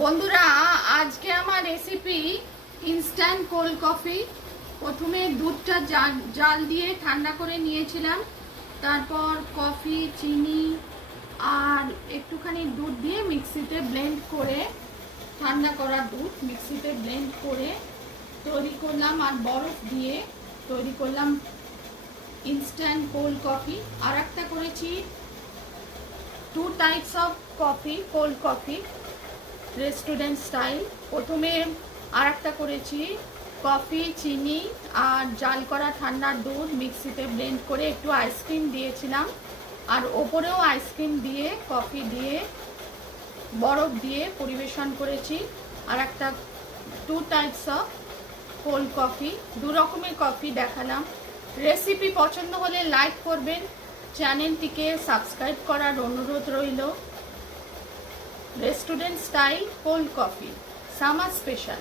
বন্ধুরা, আজকে আমার রেসিপি ইনস্ট্যান্ট কোল্ড কফি। প্রথমে দুধটা জাল দিয়ে ঠান্ডা করে নিয়েছিলাম, তারপর কফি, চিনি আর একটুখানি দুধ দিয়ে মিক্সিতে ব্লেন্ড করে, ঠান্ডা করা দুধ মিক্সিতে ব্লেন্ড করে তৈরি করলাম, আর বরফ দিয়ে তৈরি করলাম ইনস্ট্যান্ট কোল্ড কফি। আর একটা করেছি two types of coffee, cold coffee restaurant style. প্রথমে আর একটা করেছি কফি, চিনি আর জাল করা ঠান্ডা দুধ মিক্সিতে ব্লেন্ড করে একটু আইসক্রিম দিয়েছিলাম, আর ওপরেও আইসক্রিম দিয়ে কফি দিয়ে বরফ দিয়ে পরিবেশন করেছি। আর একটা two types of cold coffee, দু রকমের কফি দেখালাম। রেসিপি পছন্দ হলে লাইক করবেন, চ্যানেলটিকে সাবস্ক্রাইব করার অনুরোধ রইল। Restaurant style cold coffee, summer special.